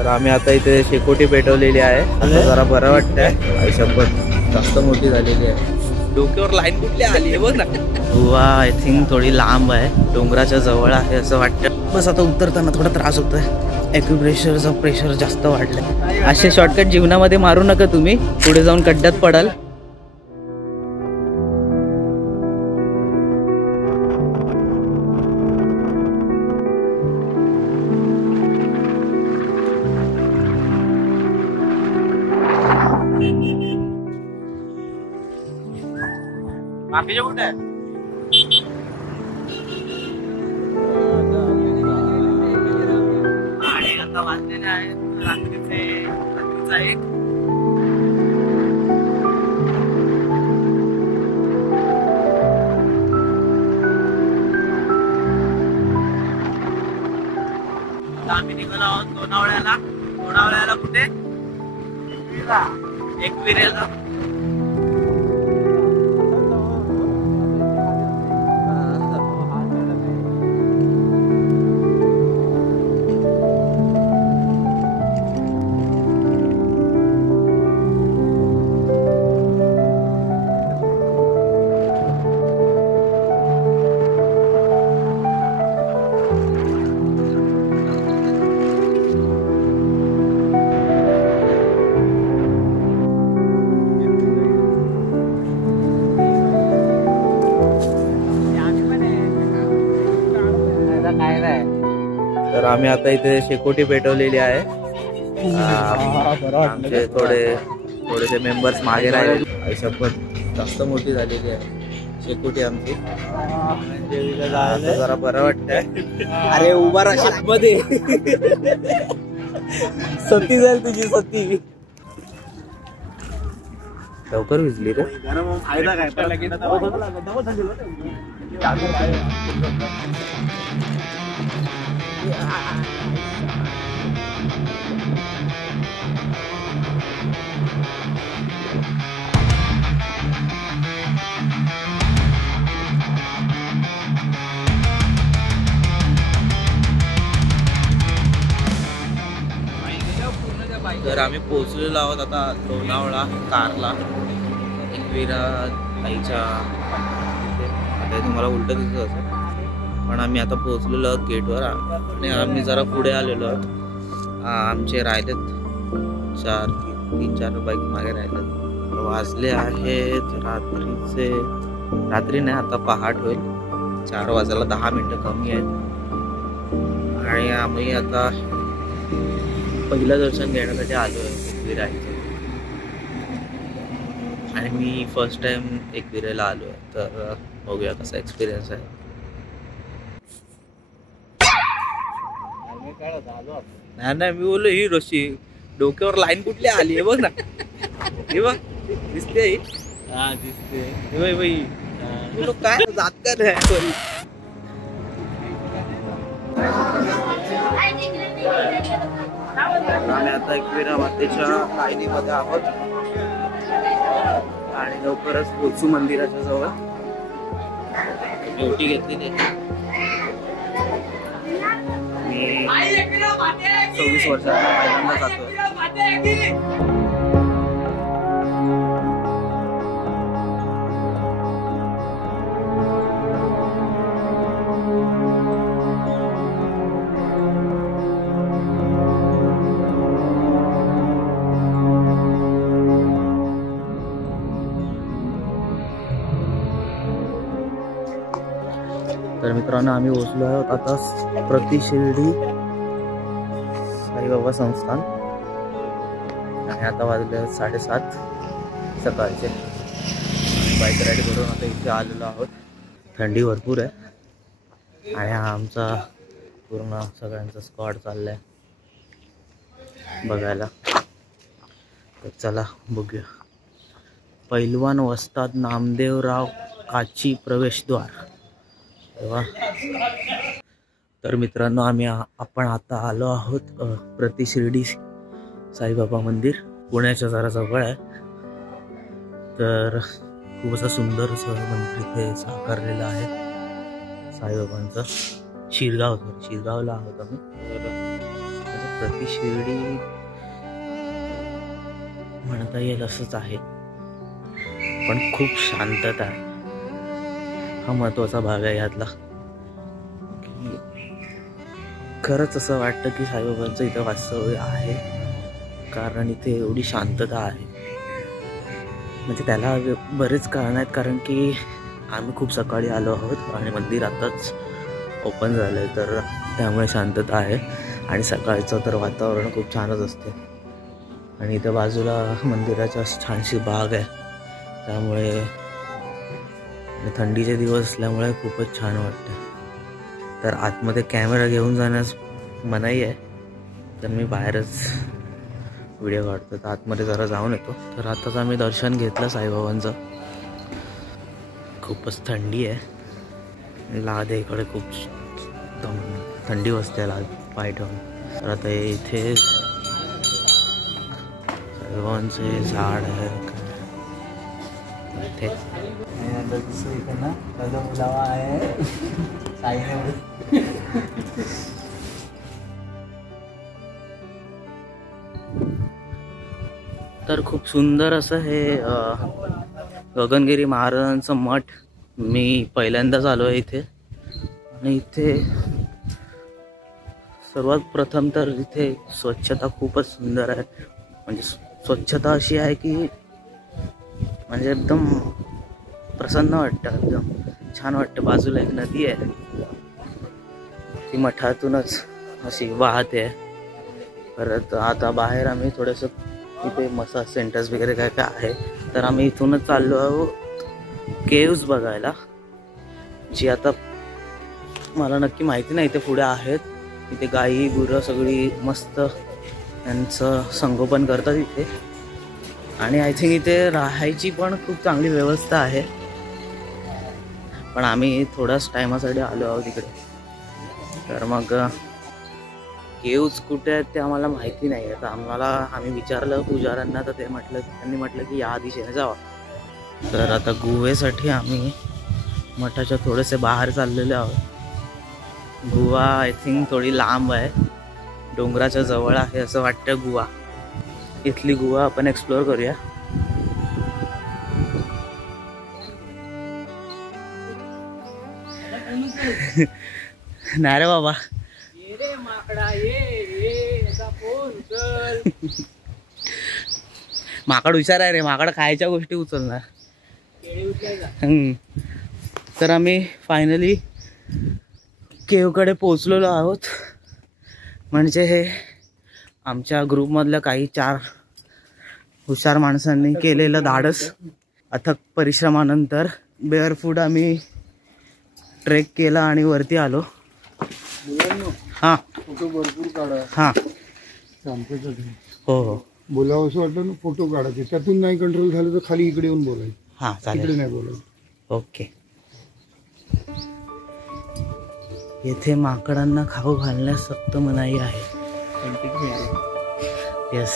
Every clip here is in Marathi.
तर आम्ही आता इथे शेकोटी पेटवलेली आहे. आता जरा बरं वाटतंय. आई शपथ जास्त मोठी झालेली आहे. डोक्यावर लाईन कुठली आली आहे बघ ना. गोवा आय थिंक थोडी लांब आहे, डोंगराच्या जवळ आहे असं वाटतं. बस आता उतरताना थोडा त्रास होतोय. ॲक्युप्रेशरचं प्रेशर जास्त वाढलंय. असे शॉर्टकट जीवनामध्ये मारू नका तुम्ही, पुढे जाऊन खड्ड्यात पडाल. बाकीचे कुठे आहे? आणि आता वाजलेले आहेत रात्रीचा 1. आम्ही निघालो आहोत लोणावळ्याला. लोणावळ्याला कुठे? एकविरेला. तर आम्ही आता इथे शेकोटी पेटवलेली आहे. आमचे थोडेसे मेंबर्स मागे राहिले. आई शपथ जास्त मोठी झालेली आहे शेकोटी आमची. जरा बरं वाटतंय. अरे उभा राहा मध्ये सती जाईल तुझी सती. लवकर विजली रे. फायदा काय? तर आम्ही पोहोचलेलो आहोत आता लोणावळा कारला. एकविरा आईच्या आता तुम्हाला उलट दिसत असेल, पण आम्ही आता पोहोचलेलो आहोत गेटवर. आणि आम्ही जरा पुढे आलेलो आहोत. आमचे राहिलेत 3-4 बाईक मागे राहिलेत. वाजले आहेत रात्री नाही, आता पहाट होईल. 4 वाजायला 10 मिनिटं कमी आहेत. आणि आम्ही आता पहिलं दर्शन घेण्यासाठी आलो आहे एकविराईचं. आणि मी फर्स्ट टाइम एकविरेला आलो आहे, तर बघूया कसा एक्सपिरियन्स आहे. नाही मी बोललो ही रशी डोक्यावर लाईन कुठली आली आहे बघ ना. हे बघ दिसते. हा दिसते बाई. बोलो काय जात का नाही. आम्ही आता एकविरा मातेच्या लाईनीमध्ये आहोत आणि लवकरच पोचू मंदिराच्या जवळ. ड्युटी घेतलेली आहे. मी 24 वर्षाचा पहिल्यांदा जातोय. तर मित्रांनो आम्ही पोहोचलो आहोत आता प्रतिशिर्डी साईबाबा संस्थान. आणि आता वाजले 7:30 सकाळचे. बाईक राईड करून आता इथे आलेलो आहोत. थंडी भरपूर आहे आणि हा आमचा पूर्ण सगळ्यांचा स्क्वॉड चाललाय बघायला. तर चला बघूया. पैलवान वस्ताद नामदेवराव काची प्रवेशद्वार. तर मित्रांनो आपण आता आलो आहोत प्रतिशिर्डी साईबाबा मंदिर. पुण्याच्या जरा जवळ आहे. तर खूप असं सुंदर असं मंदिर इथे साकारलेलं आहे साईबाबांचं. शिरगावला आहोत आम्ही. प्रति शिर्डी म्हणता येईल असंच आहे, पण खूप शांतता आहे. हा महत्त्वाचा भाग आहे यातला. खरंच असं वाटतं की साईबाबांचं इथं वास्तव्य आहे, कारण इथे एवढी शांतता आहे. म्हणजे त्याला बरेच कारण आहेत, कारण की आम्ही खूप सकाळी आलो आहोत आणि मंदिर आताच ओपन झालं आहे, तर त्यामुळे शांतता आहे. आणि सकाळचं तर वातावरण खूप छानच असते. आणि इथं बाजूला मंदिराच्या छानशी बाग आहे, त्यामुळे थंडीचे दिवस असल्यामुळे खूपच छान वाटतं. तर आतमध्ये कॅमेरा घेऊन जाण्यास मनाई आहे, तर मी बाहेरच व्हिडिओ काढतो. तर आतमध्ये जरा जाऊन येतो. तर आताच आम्ही दर्शन घेतलं साईबाबांचं. खूपच थंडी आहे, लाद आहे इकडे, खूप थंडी बसते लाद पाय ठेवून. तर आता इथे साईबाबांचे झाड आहे इथे. इथे ना मुलावा आहे तर खूप सुंदर असं हे गगनगिरी महाराजांचं मठ. मी पहिल्यांदाच आलो आहे इथे. आणि इथे सर्वात प्रथम तर इथे स्वच्छता खूपच सुंदर आहे. म्हणजे स्वच्छता अशी आहे की म्हणजे एकदम प्रसन्न वाटतं, एकदम छान वाटतं. बाजूला एक नदी आहे, ती मठातूनच अशी वाहते. परत आता बाहेर आम्ही थोडंसं इथे मसाज सेंटर्स वगैरे काय काय आहे, तर आम्ही इथूनच चाललो आहोत केव्ज बघायला, जी आता मला नक्की माहिती नाही इथे पुढे आहेत. इथे गाई गुरं सगळी मस्त यांचं संगोपन करतात इथे. आणि आय थिंक इथे राहायची पण खूप चांगली व्यवस्था आहे, पण आम्ही थोड्याच टायमासाठी आलो आहोत इकडे. तर मग केव्ज कुठे आहेत ते आम्हाला माहिती नाही आहे. तर आम्ही विचारलं पुजाऱ्यांना, तर त्यांनी म्हटलं की या दिशेने जावा. तर आता गुहेसाठी आम्ही मठाच्या थोडेसे बाहेर चाललेले आहोत. गुहा आय थिंक थोडी लांब आहे, डोंगराच्या जवळ आहे असं वाटतं गुहा. इथली गुहा आपण एक्सप्लोअर करूया. नाही रे बाबा, माकड हुशार आहे रे, माकड खायच्या गोष्टी उचलणार. तर आम्ही फायनली केवकडे पोचलेलो आहोत. म्हणजे हे आमच्या ग्रुपमधल्या काही 4 हुशार माणसांनी केलेलं धाडस. अथक परिश्रमानंतर बेअरफूट आम्ही ट्रेक केला आणि वरती आलो. हां फोटो भरपूर काढा. हां हो हो बोलावं असं वाटलं ना, फोटो काढायचे. त्यातून नाही कंट्रोल झालं तर खाली इकडे येऊन बोलायचं. हां इकडे चालेल. नाही बोलायचं. ओके. येथे माकडांना खाऊ घालण्यास सक्त मनाई आहे. यस,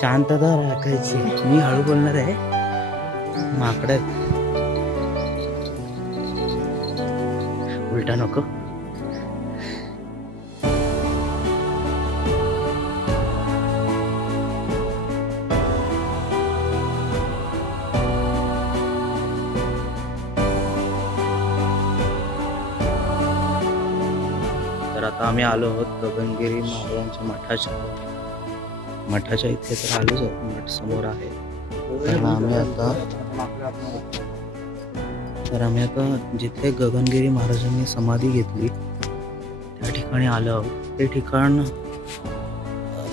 शांतता राखायची. मी हळू बोलणार आहे. माकड उलटा नको. तर आता आम्ही आलो आहोत गगनगिरी महाराजांच्या मठाच्या इथे. तर आलोच आहोत, मठ समोर आहे. तर आम्ही आता जिथे गगनगिरी महाराजांनी समाधी घेतली त्या ठिकाणी आलो आहोत. ते ठिकाण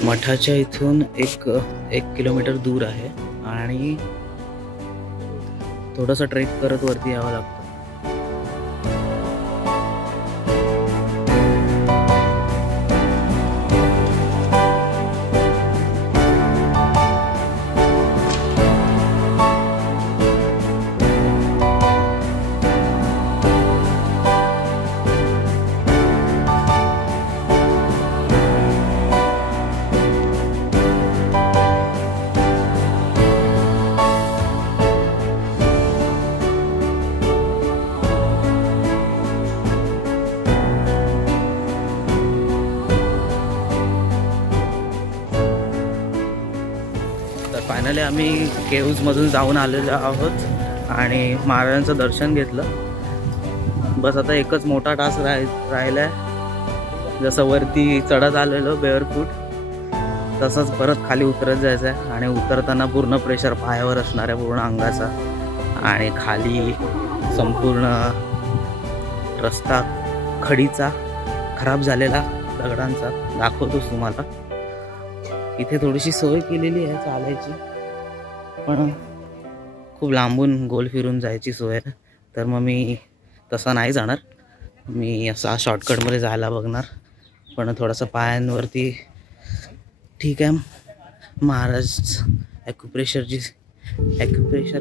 मठाच्या इथून एक किलोमीटर दूर आहे आणि थोडंसं ट्रेक करत वरती यावं लागतं. फायनली आम्ही केव्जमधून जाऊन आलेलो आहोत आणि महाराजांचं दर्शन घेतलं. बस आता एकच मोठा टास्क राहिला आहे. जसं वरती चढत आलेलो बेअरफूट, तसंच परत खाली उतरत जायचं आहे. आणि उतरताना पूर्ण प्रेशर पायावर असणार आहे, पूर्ण अंगाचा. आणि खाली संपूर्ण रस्ता खडीचा, खराब झालेला दगडांचा दाखवतोच तुम्हाला. इथे थोडीशी सोय केलेली आहे चालायची, पण खूप लांबून गोल फिरून जायची सोय आहे. तर मग मी तसा नाही जाणार, मी असा शॉर्टकटमध्ये जायला बघणार. पण थोडंसं पायांवरती ठीक आहे. महाराज ॲक्युप्रेशर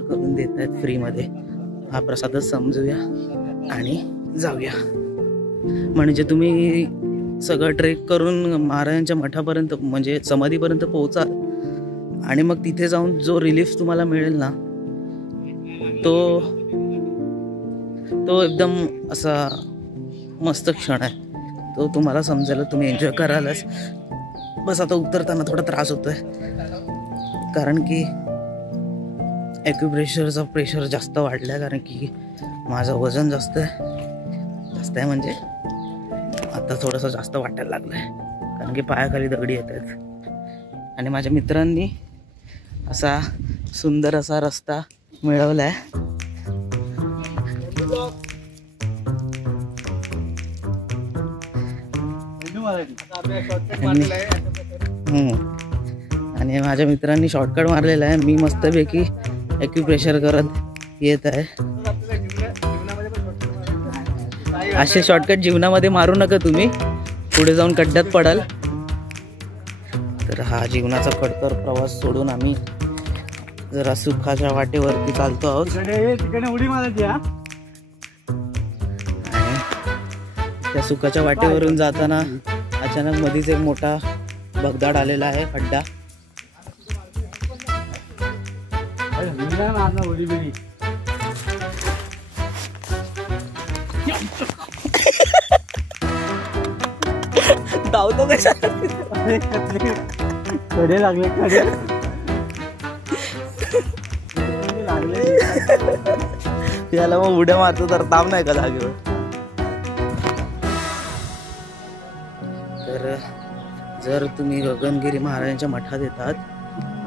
करून देत आहेत फ्रीमध्ये. हा प्रसादच समजूया आणि जाऊया. म्हणजे तुम्ही सगळं ट्रेक करून महाराजांच्या मठापर्यंत म्हणजे समाधीपर्यंत पोहोचाल आणि मग तिथे जाऊन जो रिलीफ तुम्हाला मिळेल ना, तो एकदम असा मस्त क्षण आहे. तो तुम्हाला समजायला तुम्ही एन्जॉय करालच. बस आता उतरताना थोडा त्रास होतोय, कारण की ॲक्युप्रेशरचा प्रेशर जास्त वाढला. कारण की माझं वजन जास्त आहे म्हणजे आता थोडंसं जास्त वाटायला लागलं आहे, कारण की पायाखाली दगडी येत आहेत. आणि माझ्या मित्रांनी असा सुंदर असा रस्ता मिळवला आहे. आणि माझ्या मित्रांनी शॉर्टकट मारलेला आहे. मी मस्तपैकी ॲक्युप्रेशर करत येत आहे. असे शॉर्टकट जीवनामध्ये मारू नका तुम्ही, पुढे जाऊन खड्ड्यात पडाल. तर हा जीवनाचा खडतर प्रवास सोडून आम्ही जरा सुखाच्या वाटेवरती चालतो आहोत. आणि त्या सुखाच्या वाटेवरून जाताना अचानक मध्येच एक मोठा भगदाड आलेला आहे, खड्डा. धावतो कशा कडे लागले याला मग उड्या मारतो तर ताप नाही का जागेवर. तर जर तुम्ही गगनगिरी महाराजांच्या मठात येतात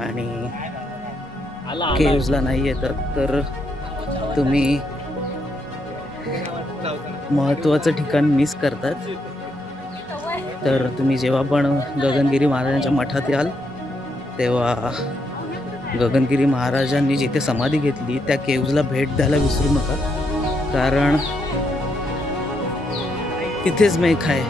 आणि केव्जला नाही येतात तर तुम्ही महत्त्वाचं ठिकाण मिस करतात. तर तुम्ही जेव्हा पण गगनगिरी महाराजांच्या मठात याल तेव्हा गगनगिरी महाराजांनी जिथे समाधी घेतली त्या केव्जला भेट द्यायला विसरू नका, कारण तिथेच मेघ आहे.